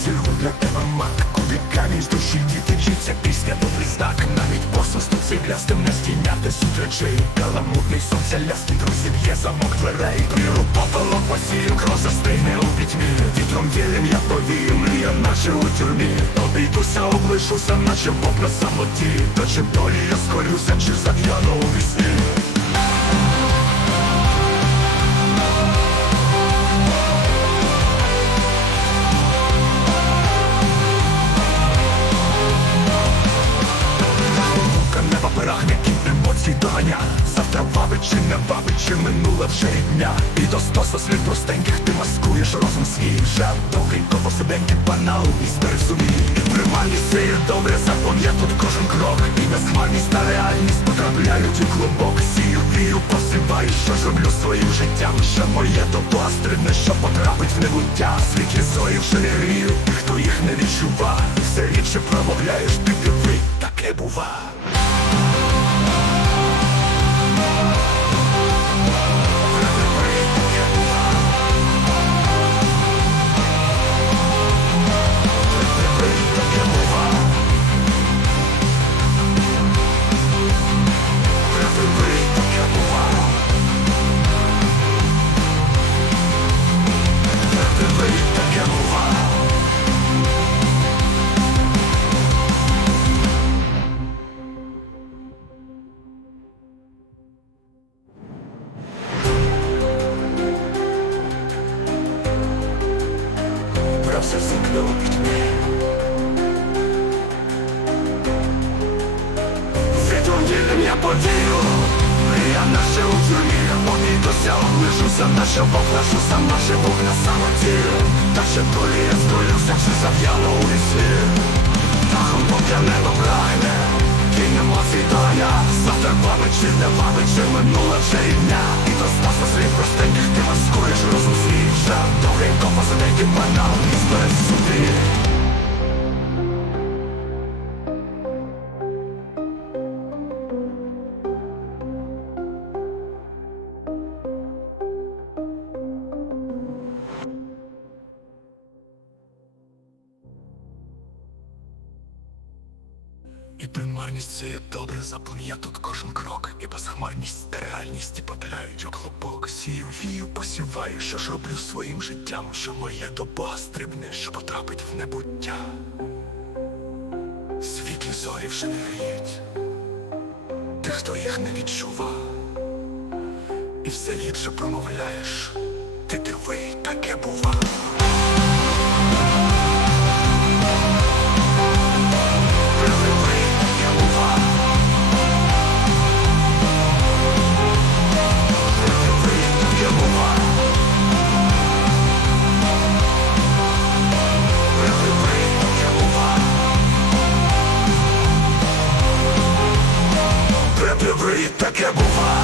розірву для тебе мати Куди камінь з душі діти вчиться пісня. Добрий знак Навіть посусту цеглястим не стіняти суть речей. Каламутний сонця лясний друзів є замок дверей. Віру попелом посію, кров застине у пітьмі. Вітром вілем я повію, мрія наче у тюрмі. Обійдуся, облишуся, наче Бог на самоті. Та чи долі я скорюся, чи зав'яну у вісні не чи минула вже рідня І до стоса слід простеньких ти маскуєш розум свій. Вже довгенько посиденький банал і збери в сумі І примальність це є добре, запам'ят тут кожен крок. І безхмарність та реальність потрапляють у клубок. Сію, вію, посиваю, що роблю своїм життям. Що моє то пострибне, що потрапить в небуття. Світлі зої вже не і хто їх не відчува Все рідше промовляєш, ти диви, таке бува все зникне у я подію Я наше у тюрмі Обійдуся, облишуся, наше Бог лишуся, наше Бог на самоті Та ще долі я здолюся, чи зав'яну у лісі Дахом поки небо прагне Кінемо світання Завтра пам'ять чи не пам'ять, чи минула вже рівня І до спасу слів простеньких ти маскуєш розум свій Вже довгенько посиденький банал і збереш І примарність це є добре запам'ят тут кожен крок І безхмарність та реальність і потрапляють у клубок. Сію, вію, посіваю, що ж роблю своїм життям Що моє до Бога стрибне, що потрапить в небуття. Світлі зорі вже не гріють. Ти, хто їх не відчував. І все ліпше промовляєш. Ти диви, таке бува Диви, таке бува